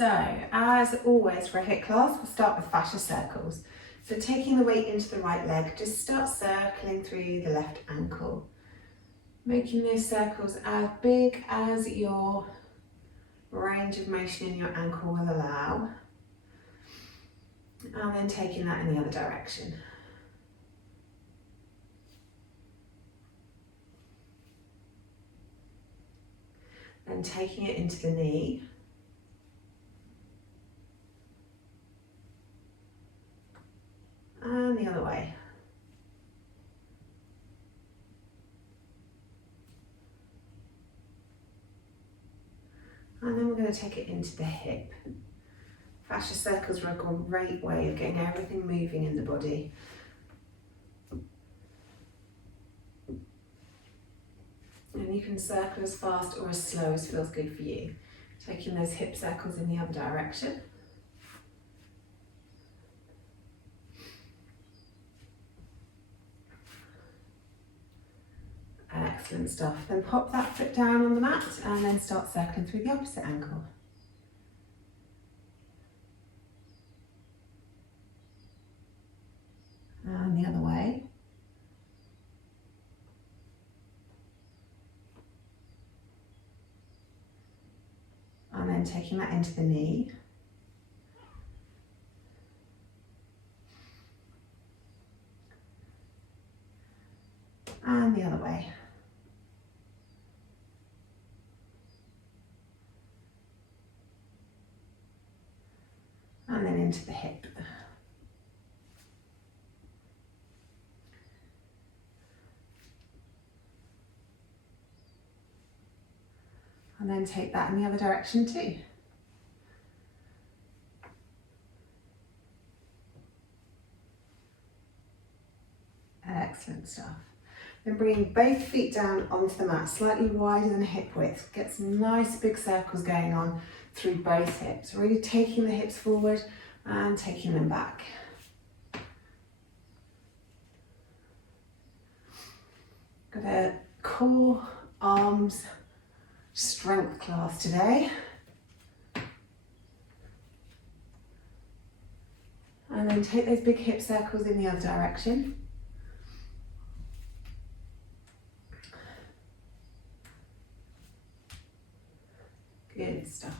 So, as always for a HIIT class, we'll start with fascia circles. So taking the weight into the right leg, just start circling through the left ankle. Making those circles as big as your range of motion in your ankle will allow. And then taking that in the other direction. Then taking it into the knee. And the other way. And then we're going to take it into the hip. Fascia circles are a great way of getting everything moving in the body. And you can circle as fast or as slow as feels good for you. Taking those hip circles in the other direction. Excellent stuff. Then pop that foot down on the mat and then start circling through the opposite ankle. And the other way. And then taking that into the knee. And the other way. And then into the hip. And then take that in the other direction too. Excellent stuff. Then bringing both feet down onto the mat, slightly wider than hip width. Get some nice big circles going on through both hips. Really taking the hips forward and taking them back. Got a core, arms, strength class today. And then take those big hip circles in the other direction. Good stuff.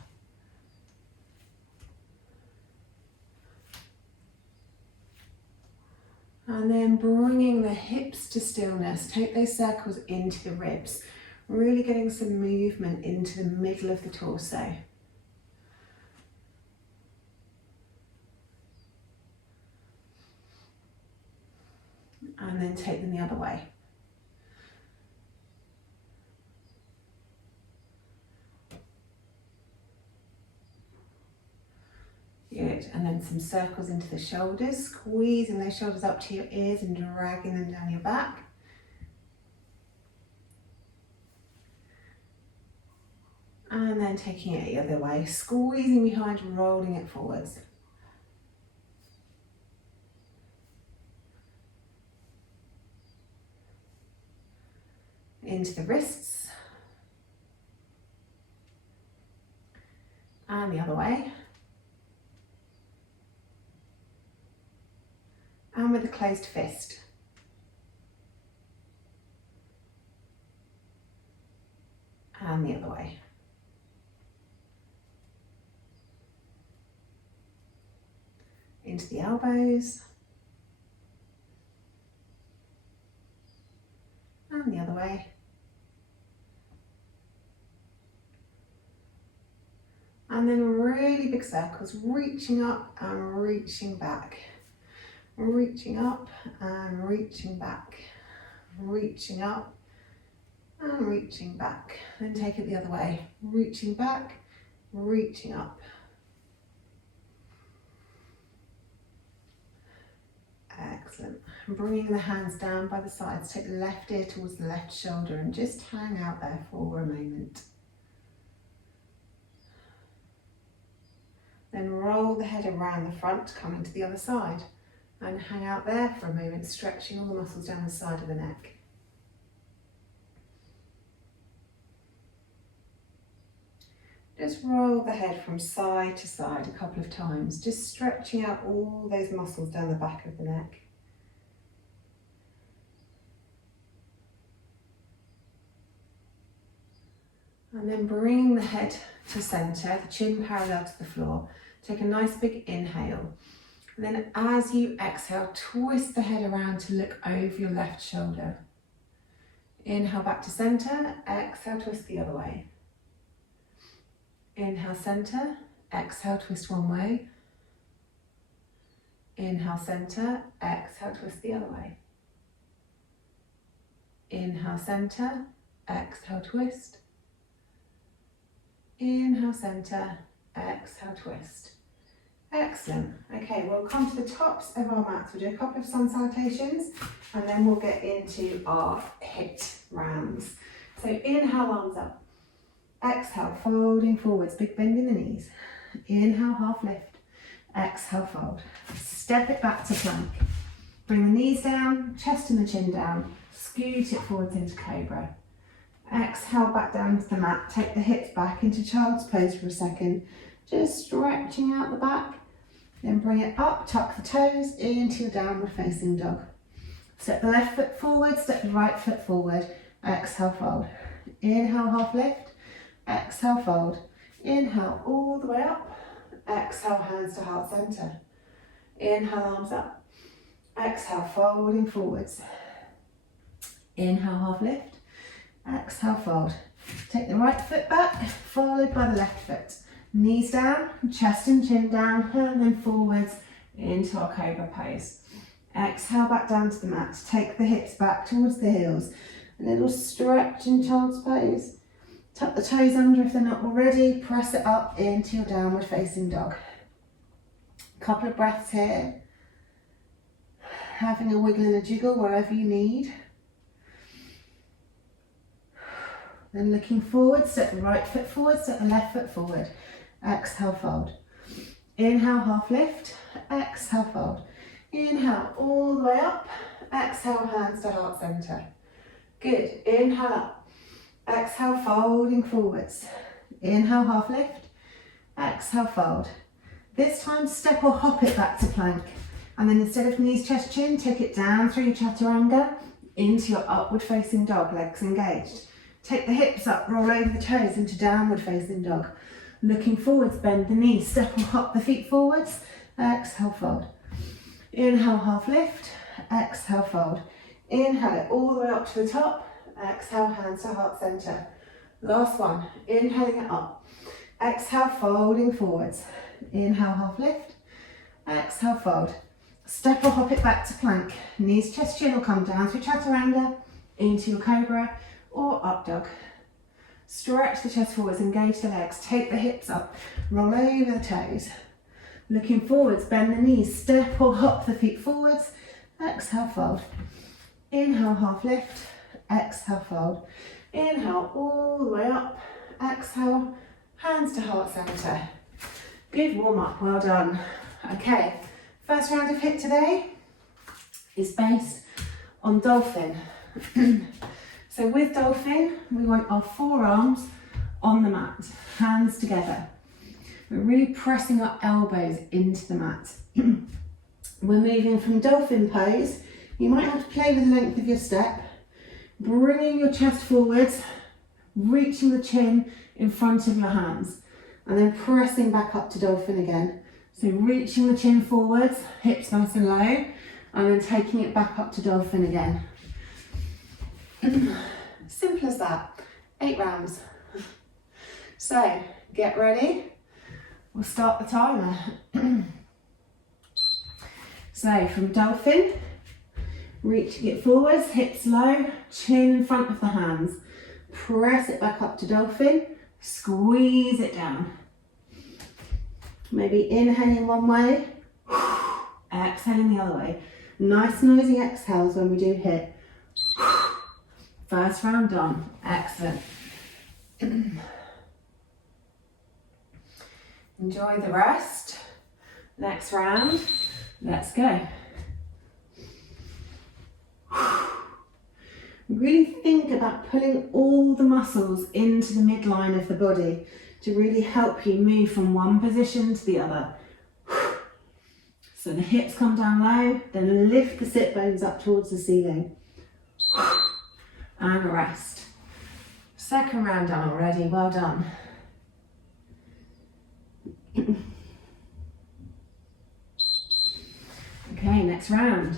And then bringing the hips to stillness. Take those circles into the ribs. Really getting some movement into the middle of the torso. And then take them the other way. Good, and then some circles into the shoulders, squeezing those shoulders up to your ears and dragging them down your back. And then taking it the other way, squeezing behind and rolling it forwards. Into the wrists. And the other way. And with a closed fist. And the other way. Into the elbows. And the other way. And then really big circles, reaching up and reaching back. Reaching up and reaching back. Reaching up and reaching back. Then take it the other way. Reaching back, reaching up. Excellent. And bringing the hands down by the sides. Take the left ear towards the left shoulder and just hang out there for a moment. Then roll the head around the front, coming to the other side. And hang out there for a moment, stretching all the muscles down the side of the neck. Just roll the head from side to side a couple of times, just stretching out all those muscles down the back of the neck. And then bring the head to centre, the chin parallel to the floor. Take a nice big inhale. And then as you exhale, twist the head around to look over your left shoulder. Inhale back to centre, exhale, twist the other way. Inhale centre, exhale, twist one way. Inhale centre, exhale, twist the other way. Inhale centre, exhale, twist. Inhale centre, exhale, twist. Excellent. Okay, we'll come to the tops of our mats. We'll do a couple of sun salutations and then we'll get into our HIIT rounds. So inhale, arms up. Exhale, folding forwards, big bend in the knees. Inhale, half lift. Exhale, fold. Step it back to plank. Bring the knees down, chest and the chin down. Scoot it forwards into Cobra. Exhale, back down to the mat. Take the hips back into child's pose for a second. Just stretching out the back. Then bring it up, tuck the toes into your downward facing dog. Step the left foot forward, step the right foot forward. Exhale, fold. Inhale, half lift. Exhale, fold. Inhale, all the way up. Exhale, hands to heart center. Inhale, arms up. Exhale, folding forwards. Inhale, half lift. Exhale, fold. Take the right foot back, followed by the left foot. Knees down, chest and chin down, and then forwards into our Cobra Pose. Exhale, back down to the mat. Take the hips back towards the heels. A little stretch in child's pose. Tuck the toes under if they're not already. Press it up into your downward facing dog. Couple of breaths here. Having a wiggle and a jiggle wherever you need. Then looking forward, step the right foot forward, step the left foot forward. Exhale, fold. Inhale, half lift. Exhale, fold. Inhale, all the way up. Exhale, hands to heart center. Good. Inhale up. Exhale, folding forwards. Inhale, half lift. Exhale, fold. This time, step or hop it back to plank. And then instead of knees, chest, chin, take it down through your chaturanga into your upward facing dog, legs engaged. Take the hips up, roll over the toes into downward facing dog. Looking forwards, bend the knees, step or hop the feet forwards. Exhale, fold. Inhale, half lift. Exhale, fold. Inhale it all the way up to the top. Exhale, hands to heart center. Last one, inhaling it up. Exhale, folding forwards. Inhale, half lift. Exhale, fold. Step or hop it back to plank. Knees, chest, chin will come down through chaturanga into your Cobra or up dog. Stretch the chest forwards, engage the legs, take the hips up, roll over the toes. Looking forwards, bend the knees, step or hop the feet forwards. Exhale, fold. Inhale, half lift. Exhale, fold. Inhale, all the way up. Exhale, hands to heart center. Good warm up, well done. Okay, first round of HIIT today is based on dolphin. So with dolphin, we want our forearms on the mat, hands together. We're really pressing our elbows into the mat. We're moving from dolphin pose. You might have to play with the length of your step, bringing your chest forwards, reaching the chin in front of your hands, and then pressing back up to dolphin again. So reaching the chin forwards, hips nice and low, and then taking it back up to dolphin again. Simple as that. 8 rounds. So get ready. We'll start the timer. So from dolphin, reaching it forwards, hips low, chin in front of the hands. Press it back up to dolphin, squeeze it down. Maybe inhaling one way, exhaling the other way. Nice noisy exhales when we do HIIT. First round done. Excellent. Enjoy the rest. Next round. Let's go. Really think about pulling all the muscles into the midline of the body to really help you move from one position to the other. So the hips come down low, then lift the sit bones up towards the ceiling. And rest. Second round done already, well done. Okay, next round.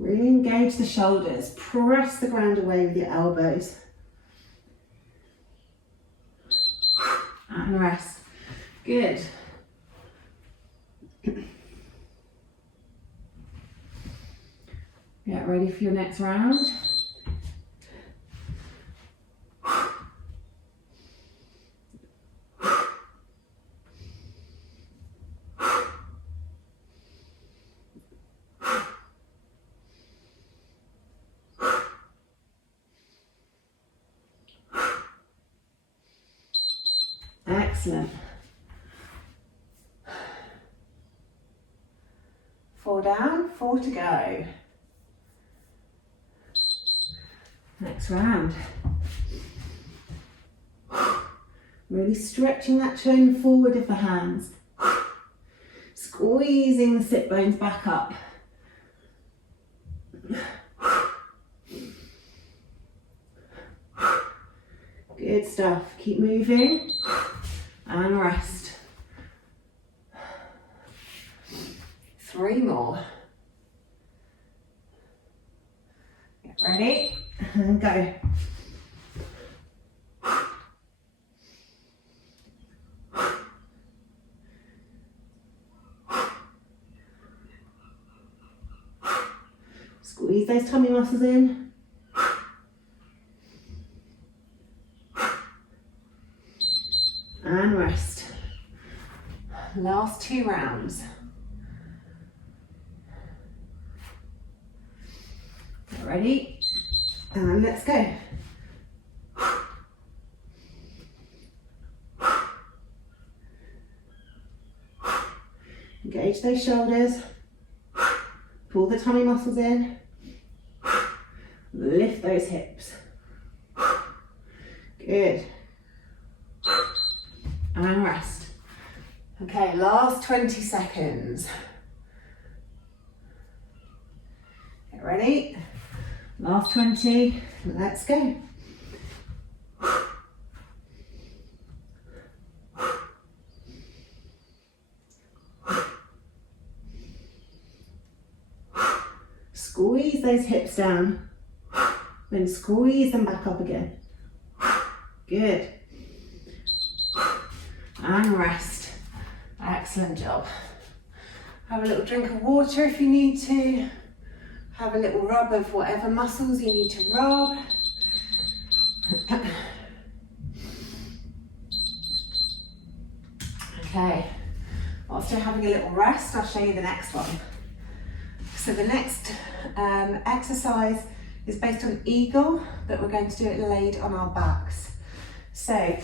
Really engage the shoulders. Press the ground away with your elbows. And rest. Good. Get ready for your next round. Excellent. 4 down, 4 to go. Next round. Really stretching that tone forward of the hands. Squeezing the sit bones back up. Good stuff. Keep moving and rest. 3 more. Get ready and go. Squeeze those tummy muscles in. And rest. Last 2 rounds. Get ready? And let's go. Engage those shoulders. Pull the tummy muscles in. Lift those hips. Good. And rest. Okay, last 20 seconds. Get ready. Last 20. Let's go. Squeeze those hips down. Then squeeze them back up again. Good. And rest. Excellent job. Have a little drink of water if you need to. Have a little rub of whatever muscles you need to rub. Okay, whilst you're having a little rest, I'll show you the next one. So the next exercise is based on eagle, but we're going to do it laid on our backs. So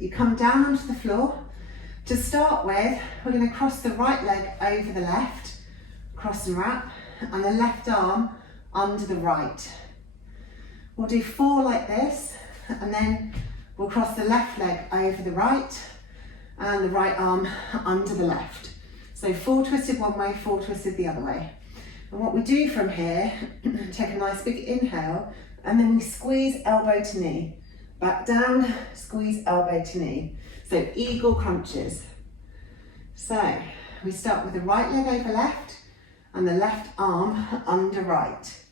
you come down onto the floor. To start with, we're going to cross the right leg over the left, cross and wrap, and the left arm under the right. We'll do 4 like this, and then we'll cross the left leg over the right, and the right arm under the left. So 4 twisted one way, 4 twisted the other way. And what we do from here, take a nice big inhale, and then we squeeze elbow to knee. Back down, squeeze elbow to knee. So eagle crunches. So we start with the right leg over left and the left arm under right.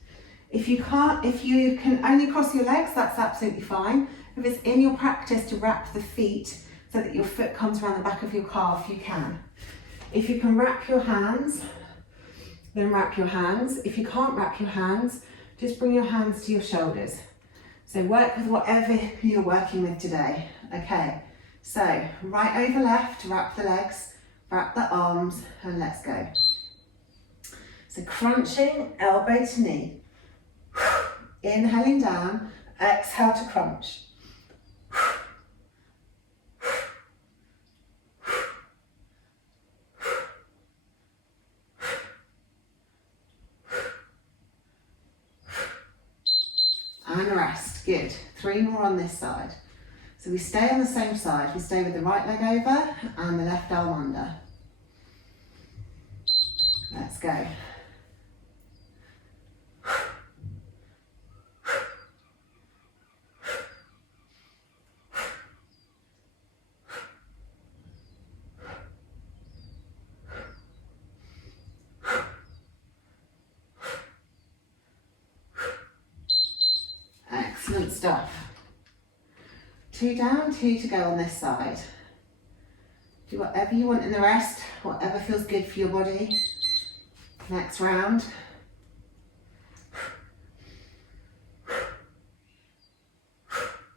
If you can only cross your legs, that's absolutely fine. If it's in your practice to wrap the feet so that your foot comes around the back of your calf, you can. If you can wrap your hands, then wrap your hands. If you can't wrap your hands, just bring your hands to your shoulders. So work with whatever you're working with today. Okay, so right over left, wrap the legs, wrap the arms, and let's go. So crunching, elbow to knee. Inhaling down, exhale to crunch. good. 3 more on this side. So we stay on the same side. We stay with the right leg over and the left arm under. Let's go. Excellent stuff. 2 down, 2 to go on this side. Do whatever you want in the rest, whatever feels good for your body. Next round.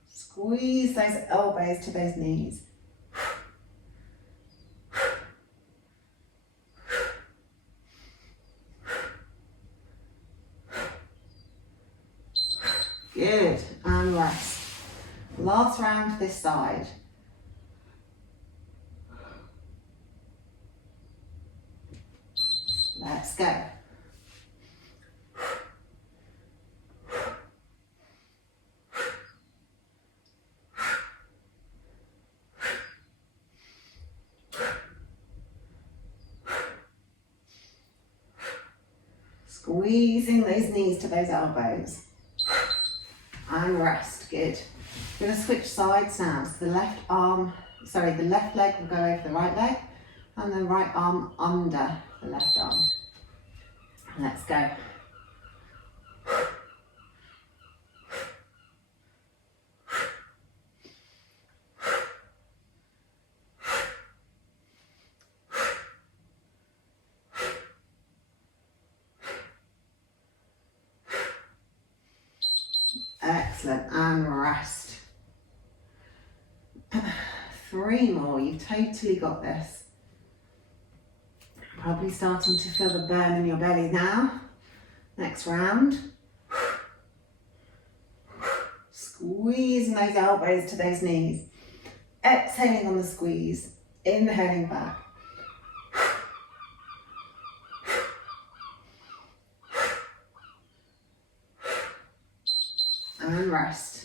Squeeze those elbows to those knees. Good, and rest. Last round this side. Let's go. Squeezing those knees to those elbows. And rest, good. We're going to switch sides now. So the left leg will go over the right leg and the right arm under the left arm. Let's go. Excellent, and rest. 3 more, you've totally got this. Probably starting to feel the burn in your belly now. Next round. Squeezing those elbows to those knees. Exhaling on the squeeze, inhaling back. And rest.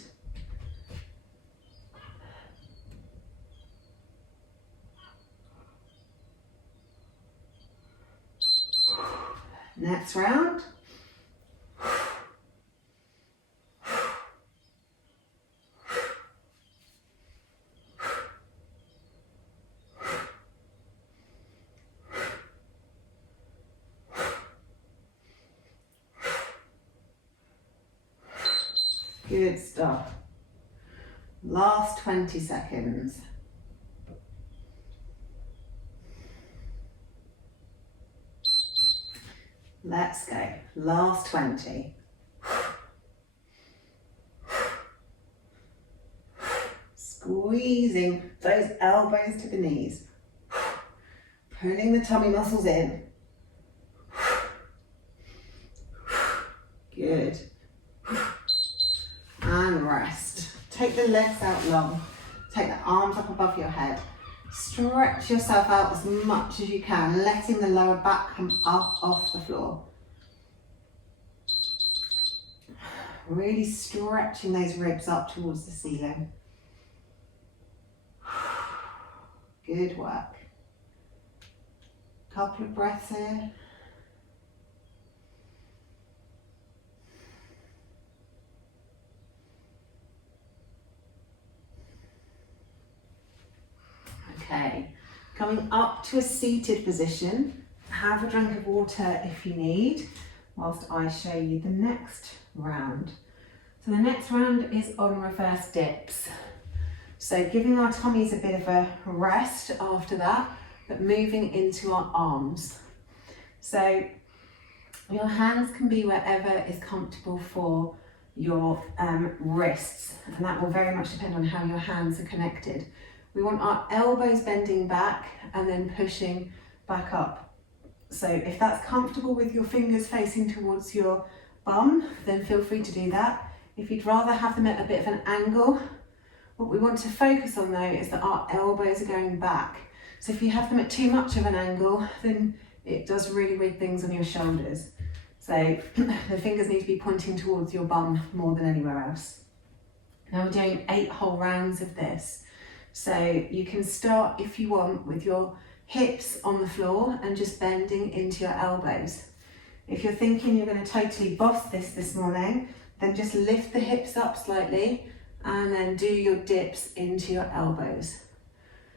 Next round. Good stuff. Last 20 seconds. Let's go. Last 20. Squeezing those elbows to the knees. Pulling the tummy muscles in. Good. And rest. Take the legs out long. Take the arms up above your head. Stretch yourself out as much as you can, letting the lower back come up off the floor. Really stretching those ribs up towards the ceiling. Good work. Couple of breaths here. Okay, coming up to a seated position. Have a drink of water if you need, whilst I show you the next round. So the next round is on reverse dips. So giving our tummies a bit of a rest after that, but moving into our arms. So your hands can be wherever is comfortable for your wrists, and that will very much depend on how your hands are connected. We want our elbows bending back and then pushing back up. So if that's comfortable with your fingers facing towards your bum, then feel free to do that. If you'd rather have them at a bit of an angle, what we want to focus on though is that our elbows are going back. So if you have them at too much of an angle, then it does really weird things on your shoulders. So the fingers need to be pointing towards your bum more than anywhere else. Now we're doing 8 whole rounds of this. So you can start, if you want, with your hips on the floor and just bending into your elbows. If you're thinking you're going to totally boss this morning, then just lift the hips up slightly and then do your dips into your elbows.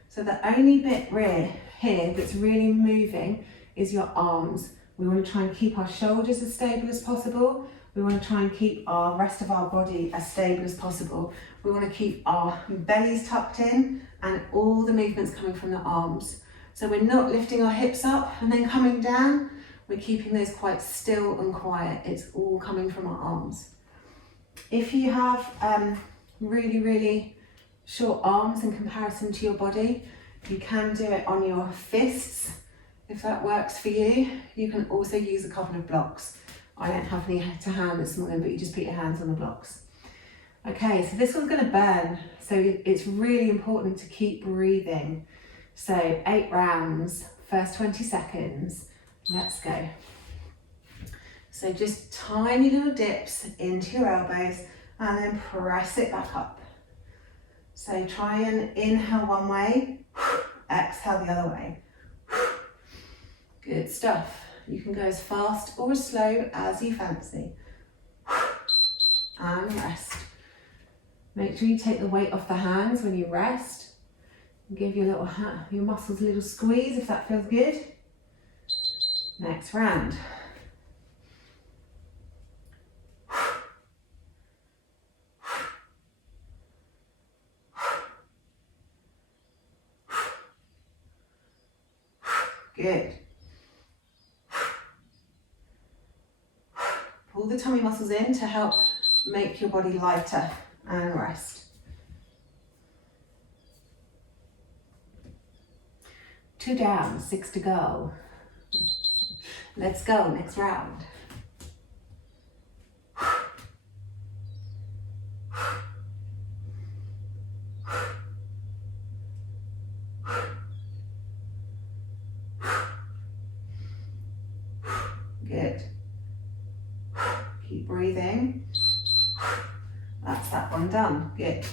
So the only bit here that's really moving is your arms. We want to try and keep our shoulders as stable as possible. We want to try and keep our rest of our body as stable as possible. We want to keep our bellies tucked in and all the movements coming from the arms. So we're not lifting our hips up and then coming down. We're keeping those quite still and quiet. It's all coming from our arms. If you have really, really short arms in comparison to your body, you can do it on your fists. If that works for you, you can also use a couple of blocks. I don't have any to hand this morning, but you just put your hands on the blocks. Okay, so this one's going to burn. So it's really important to keep breathing. So 8 rounds, first 20 seconds. Let's go. So just tiny little dips into your elbows and then press it back up. So try and inhale one way, exhale the other way. Good stuff. You can go as fast or as slow as you fancy. And rest. Make sure you take the weight off the hands when you rest. Give your muscles a little squeeze if that feels good. Next round. Good. Pull the tummy muscles in to help make your body lighter and rest. 2 down, 6 to go. Let's go, next round. Good. Keep breathing. That's that one done. Good.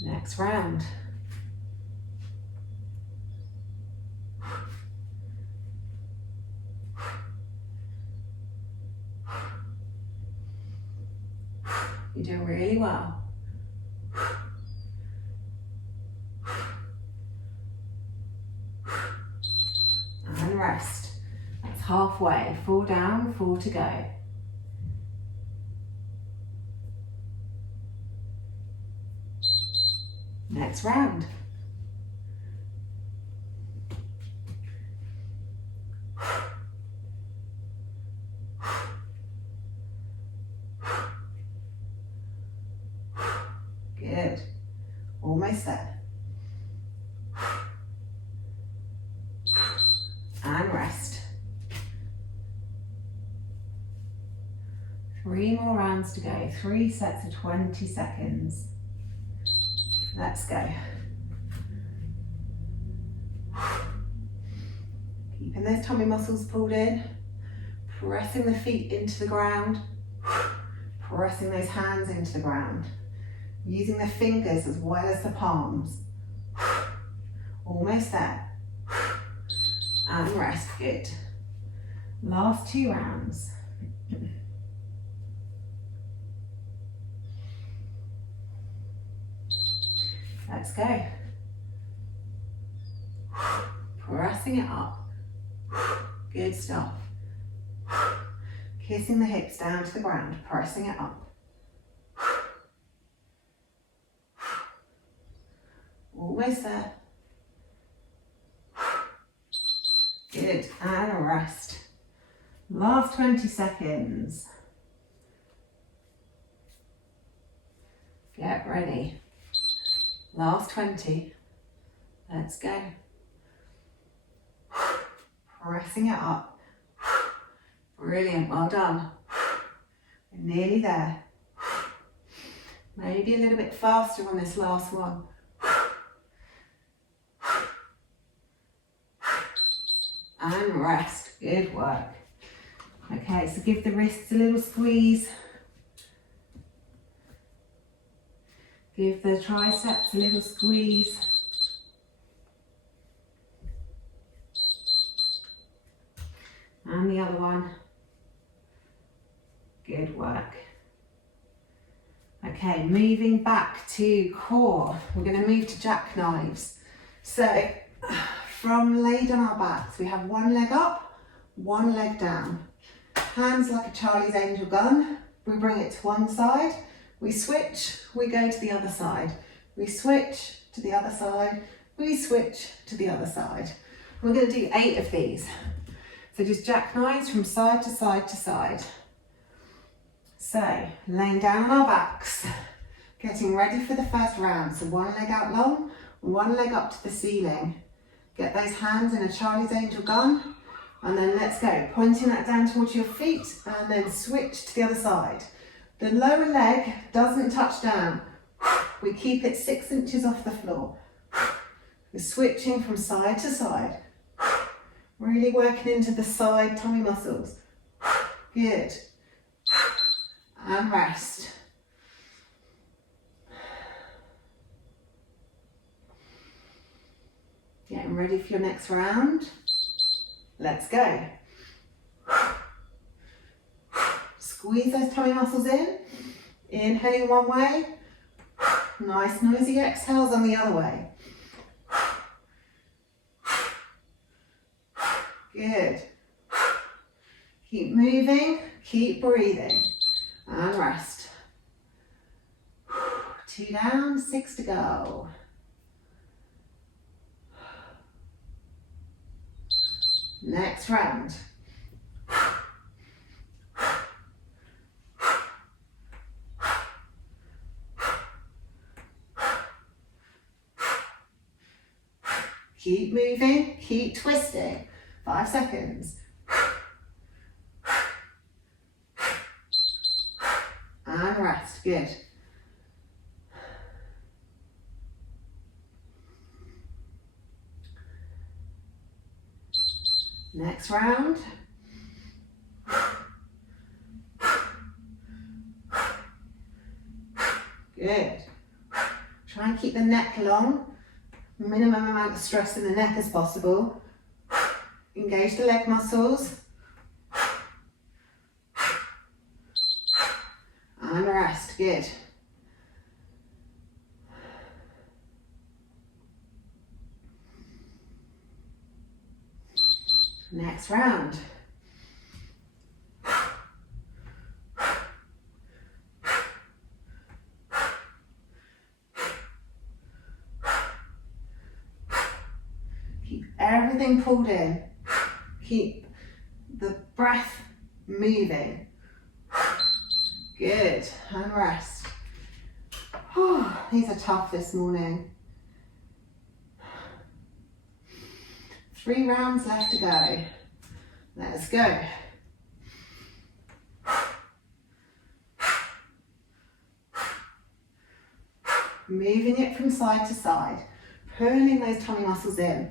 Next round. You're doing really well. And rest. That's halfway. 4 down, 4 to go. Next round. Good. Almost there. And rest. 3 more rounds to go. 3 sets of 20 seconds. Let's go. Keeping those tummy muscles pulled in, pressing the feet into the ground, pressing those hands into the ground, using the fingers as well as the palms. Almost there. And rest, good. Last 2 rounds. Let's go. Pressing it up. Good stuff. Kissing the hips down to the ground, pressing it up. Almost there. Good, and rest. Last 20 seconds. Get ready. Last 20. Let's go. Pressing it up. Brilliant, well done. We're nearly there. Maybe a little bit faster on this last one. And rest. Good work. Okay, so give the wrists a little squeeze. Give the triceps a little squeeze. And the other one. Good work. Okay, moving back to core. We're going to move to jackknives. So, from laid on our backs, we have one leg up, one leg down. Hands like a Charlie's Angel gun. We bring it to one side. We switch, we go to the other side. We switch to the other side. We switch to the other side. We're going to do 8 of these. So just jackknives from side to side to side. So, laying down on our backs, getting ready for the first round. So one leg out long, one leg up to the ceiling. Get those hands in a Charlie's Angel gun, and then let's go. Pointing that down towards your feet, and then switch to the other side. The lower leg doesn't touch down. We keep it 6 inches off the floor. We're switching from side to side. Really working into the side tummy muscles. Good. And rest. Getting ready for your next round. Let's go. Squeeze those tummy muscles in. Inhaling one way. Nice noisy exhales on the other way. Good. Keep moving, keep breathing. And rest. 2 down, 6 to go. Next round. Keep moving, keep twisting. 5 seconds. And rest, good. Next round. Good. Try and keep the neck long. Minimum amount of stress in the neck as possible. Engage the leg muscles. And rest, good. Next round. Keep everything pulled in. Keep the breath moving. Good, and rest. Oh, these are tough this morning. 3 rounds left to go. Let's go. Moving it from side to side, pulling those tummy muscles in.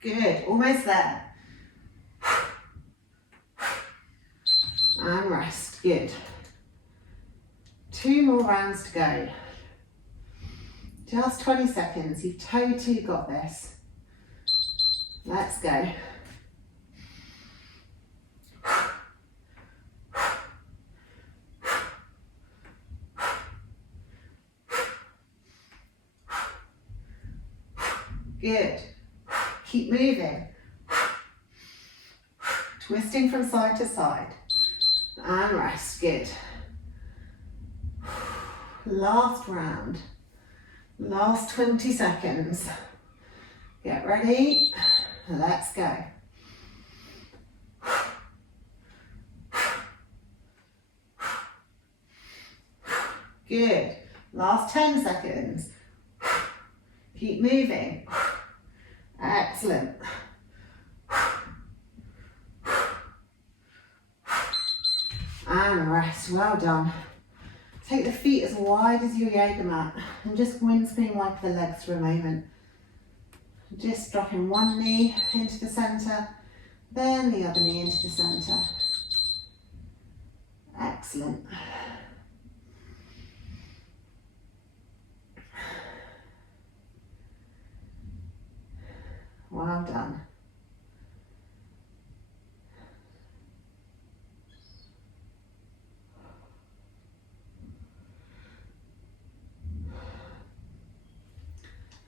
Good, almost there. And rest, good. 2 more rounds to go. Just 20 seconds, you've totally got this. Let's go. Good. Keep moving. Twisting from side to side. And rest, good. Last round. Last 20 seconds. Get ready. Let's go. Good. Last 10 seconds. Keep moving. Excellent. And rest. Well done. Take the feet as wide as your yoga mat and just wind spin wipe the legs for a moment. Just dropping one knee into the centre, then the other knee into the centre. Excellent. Well done.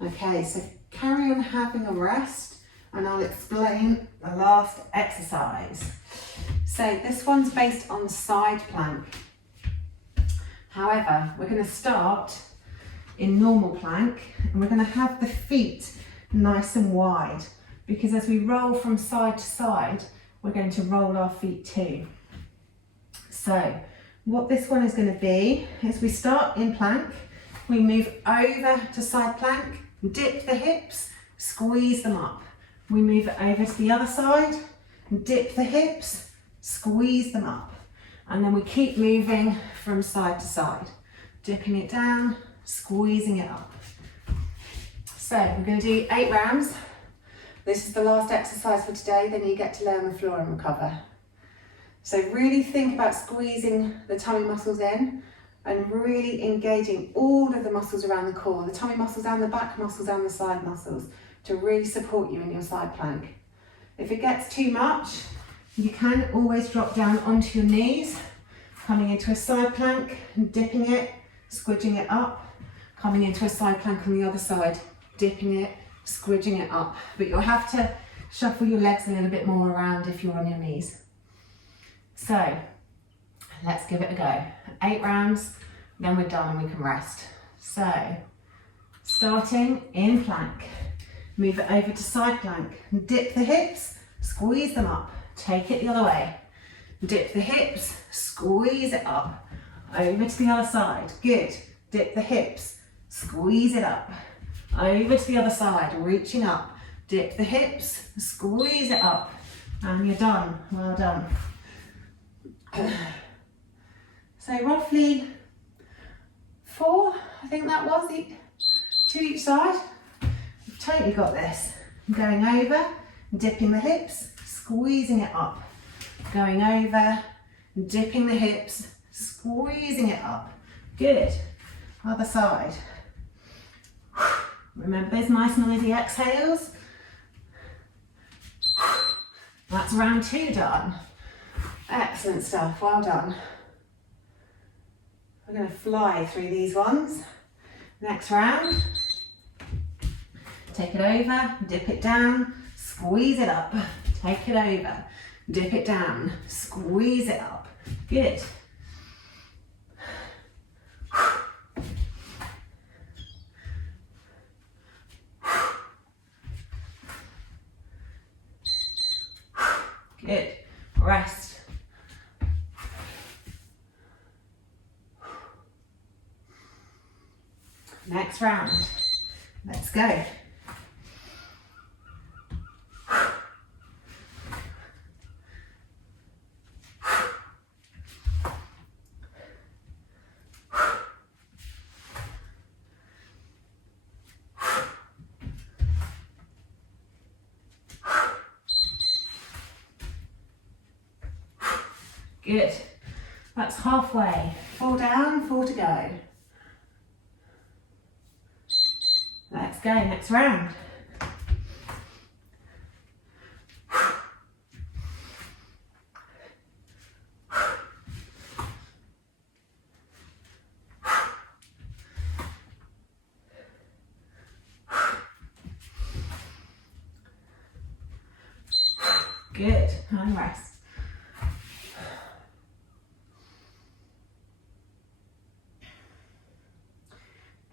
Okay, so carry on having a rest and I'll explain the last exercise. So this one's based on side plank. However, we're going to start in normal plank and we're going to have the feet nice and wide because as we roll from side to side, we're going to roll our feet too. So what this one is going to be is we start in plank, we move over to side plank, dip the hips, squeeze them up. We move it over to the other side, dip the hips, squeeze them up. And then we keep moving from side to side, dipping it down, squeezing it up. So we're going to do 8 rounds. This is the last exercise for today, then you get to lay on the floor and recover. So really think about squeezing the tummy muscles in and really engaging all of the muscles around the core, the tummy muscles and the back muscles and the side muscles to really support you in your side plank. If it gets too much, you can always drop down onto your knees, coming into a side plank, dipping it, squidging it up, coming into a side plank on the other side, dipping it, squidging it up. But you'll have to shuffle your legs a little bit more around if you're on your knees. So let's give it a go. 8 rounds, then we're done and we can rest. So starting in plank, move it over to side plank, dip the hips, squeeze them up, take it the other way, dip the hips, squeeze it up, over to the other side, good, dip the hips, squeeze it up, over to the other side, reaching up, dip the hips, squeeze it up, and you're done, well done. So roughly 4, I think that was, 2 each side. You've totally got this. Going over, dipping the hips, squeezing it up. Going over, dipping the hips, squeezing it up. Good. Other side. Remember those nice noisy exhales? That's round 2 done. Excellent stuff, well done. We're going to fly through these ones. Next round. Take it over, dip it down, squeeze it up. Take it over, dip it down, squeeze it up. Good. Good. Rest. Next round. Let's go. Good. That's halfway. 4 down, 4 to go. Let's go, next round. Good, and rest.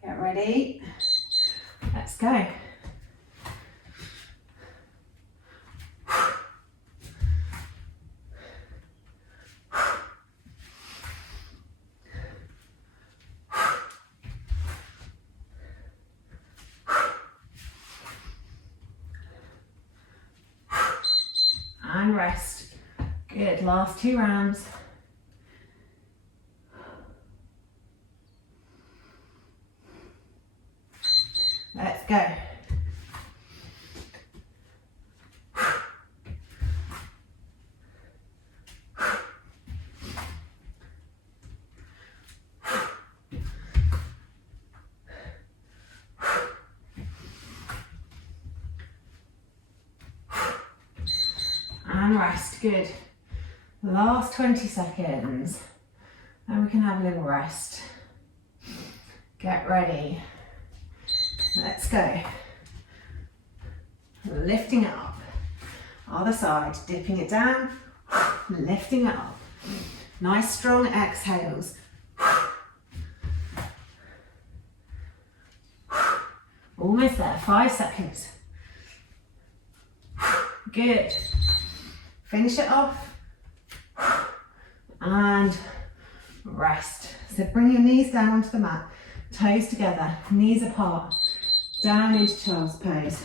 Get ready. Let's go. And rest. Good, last 2 rounds. Let's go. rest. Good. Last 20 seconds. And we can have a little rest. Get ready. Let's go. Lifting it up. Other side, dipping it down, lifting it up. Nice strong exhales. Almost there, 5 seconds. Good. Finish it off. And rest. So bring your knees down onto the mat, toes together, knees apart, down into child's pose.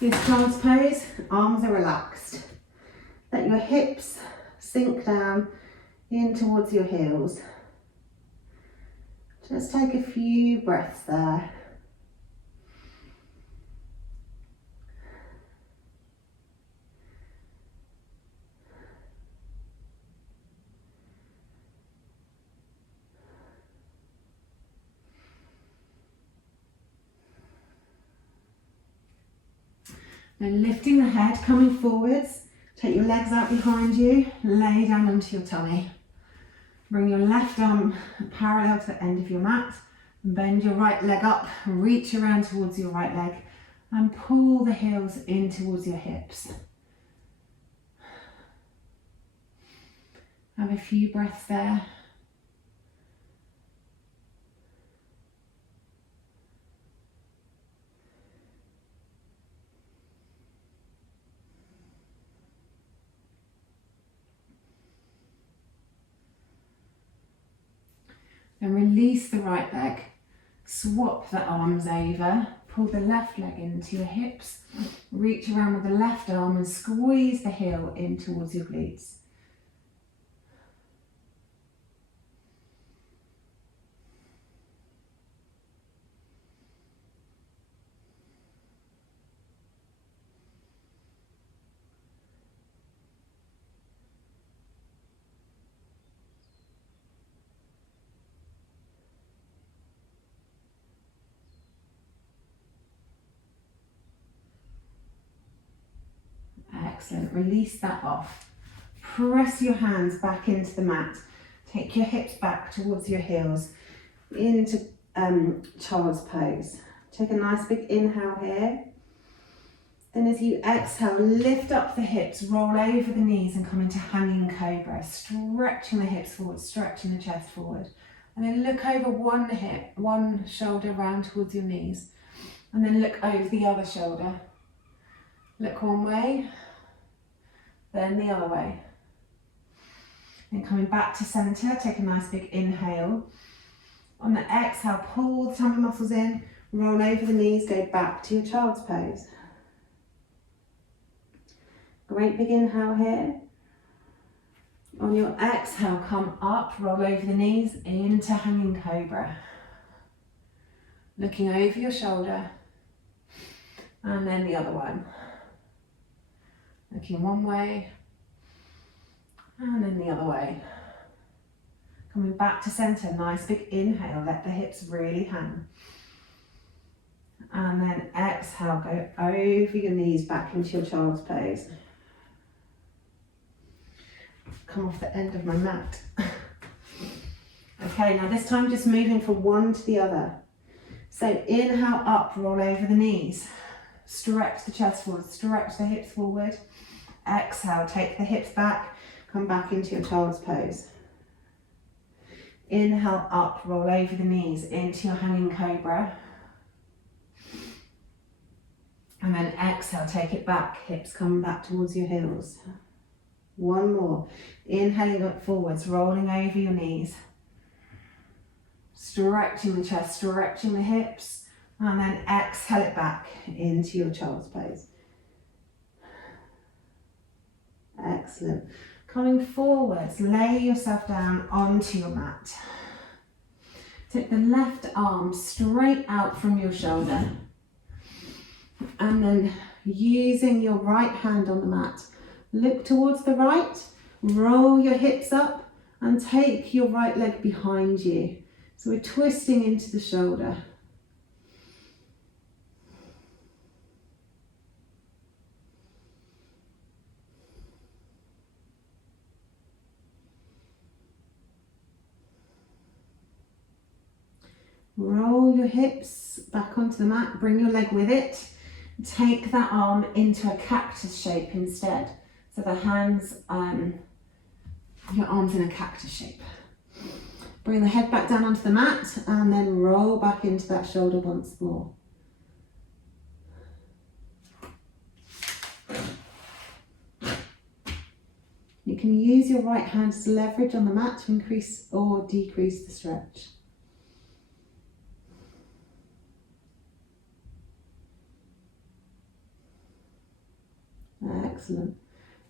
This child's pose, arms are relaxed. Let your hips sink down in towards your heels. Just take a few breaths there. Then lifting the head, coming forwards, take your legs out behind you, lay down onto your tummy. Bring your left arm parallel to the end of your mat, and bend your right leg up, reach around towards your right leg, and pull the heels in towards your hips. Have a few breaths there. And release the right leg. Swap the arms over. Pull the left leg into your hips. Reach around with the left arm and squeeze the heel in towards your glutes. Excellent. Release that off. Press your hands back into the mat. Take your hips back towards your heels into child's pose. Take a nice big inhale here. Then as you exhale, lift up the hips, roll over the knees and come into hanging cobra. Stretching the hips forward, stretching the chest forward. And then look over one hip, one shoulder round towards your knees. And then look over the other shoulder. Look one way, then the other way. And coming back to center, take a nice big inhale. On the exhale, pull the tummy muscles in, roll over the knees, go back to your child's pose. Great big inhale here. On your exhale, come up, roll over the knees into hanging cobra. Looking over your shoulder, and then the other one. Looking one way, and then the other way. Coming back to center, nice big inhale, let the hips really hang. And then exhale, go over your knees back into your child's pose. Come off the end of my mat. Okay, now this time just moving from one to the other. So inhale up, roll over the knees. Stretch the chest forward, stretch the hips forward. Exhale, take the hips back, come back into your child's pose. Inhale up, roll over the knees into your hanging cobra. And then exhale, take it back, hips come back towards your heels. One more. Inhaling up forwards, rolling over your knees. Stretching the chest, stretching the hips. And then exhale it back into your child's pose. Excellent. Coming forwards, lay yourself down onto your mat. Take the left arm straight out from your shoulder. And then using your right hand on the mat, look towards the right, roll your hips up and take your right leg behind you. So we're twisting into the shoulder. Roll your hips back onto the mat, bring your leg with it. Take that arm into a cactus shape instead. So the hands, your arms in a cactus shape. Bring the head back down onto the mat and then roll back into that shoulder once more. You can use your right hand as leverage on the mat to increase or decrease the stretch. Excellent.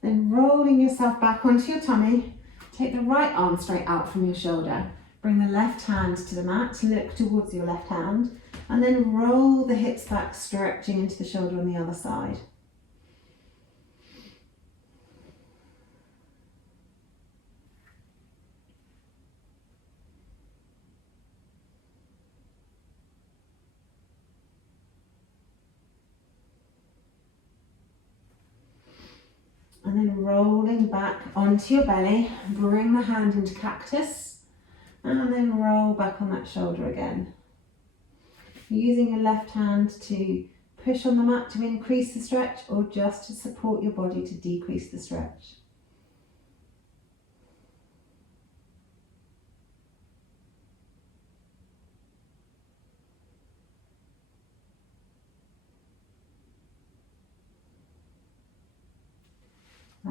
Then rolling yourself back onto your tummy, take the right arm straight out from your shoulder. Bring the left hand to the mat, look towards your left hand, and then roll the hips back, stretching into the shoulder on the other side. And then rolling back onto your belly, bring the hand into cactus, and then roll back on that shoulder again. Using your left hand to push on the mat to increase the stretch or just to support your body to decrease the stretch.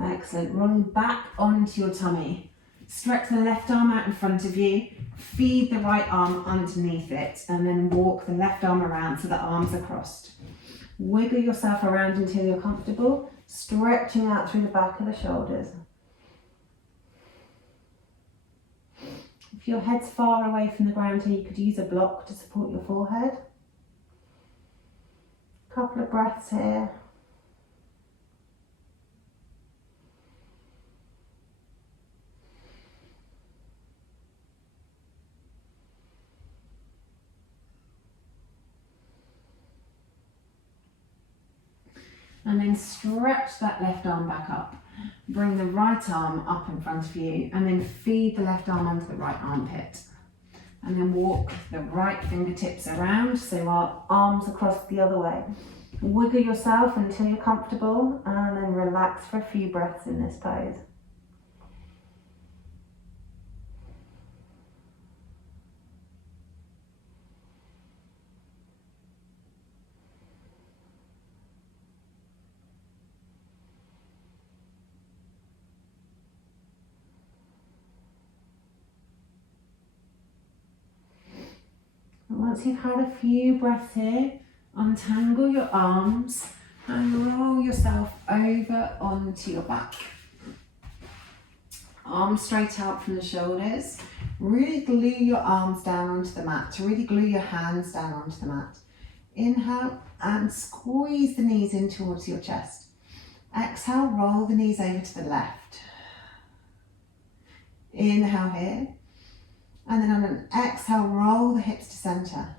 Excellent. Rolling back onto your tummy. Stretch the left arm out in front of you. Feed the right arm underneath it and then walk the left arm around so the arms are crossed. Wiggle yourself around until you're comfortable, stretching out through the back of the shoulders. If your head's far away from the ground here, you could use a block to support your forehead. Couple of breaths here. And then stretch that left arm back up. Bring the right arm up in front of you and then feed the left arm onto the right armpit. And then walk the right fingertips around so our arms across the other way. Wiggle yourself until you're comfortable and then relax for a few breaths in this pose. Once you've had a few breaths here, untangle your arms and roll yourself over onto your back. Arms straight out from the shoulders. Really glue your arms down onto the mat, to really glue your hands down onto the mat. Inhale and squeeze the knees in towards your chest. Exhale, roll the knees over to the left. Inhale here. And then on an exhale, roll the hips to center.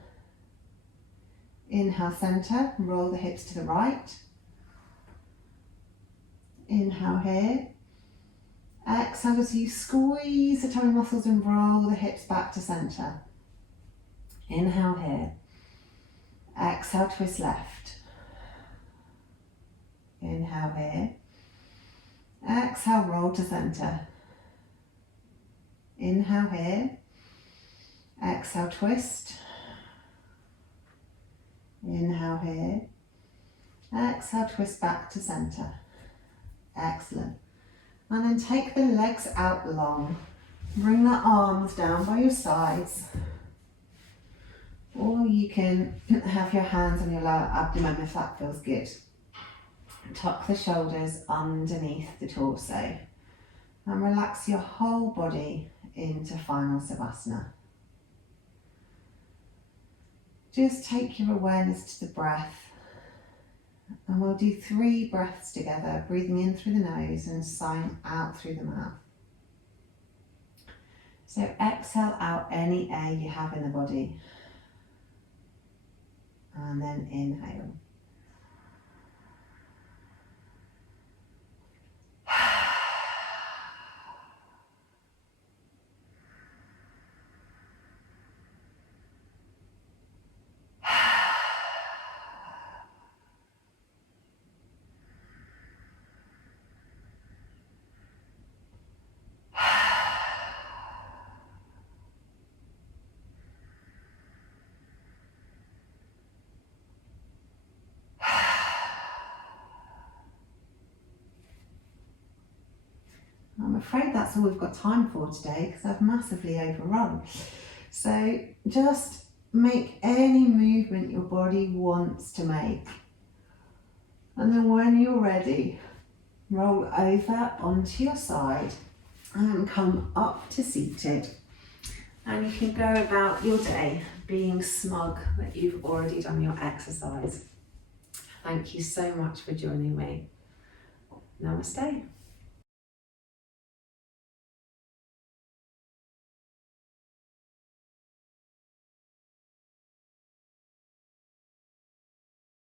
Inhale, center, roll the hips to the right. Inhale here. Exhale as you squeeze the tummy muscles and roll the hips back to center. Inhale here. Exhale, twist left. Inhale here. Exhale, roll to center. Inhale here. Exhale, twist. Inhale here. Exhale, twist back to center. Excellent. And then take the legs out long. Bring the arms down by your sides. Or you can have your hands on your lower abdomen if that feels good. Tuck the shoulders underneath the torso. And relax your whole body into Final Savasana. Just take your awareness to the breath. And we'll do 3 breaths together, breathing in through the nose and sighing out through the mouth. So exhale out any air you have in the body. And then inhale. I'm afraid that's all we've got time for today because I've massively overrun. So just make any movement your body wants to make. And then when you're ready, roll over onto your side and come up to seated. And you can go about your day being smug that you've already done your exercise. Thank you so much for joining me. Namaste.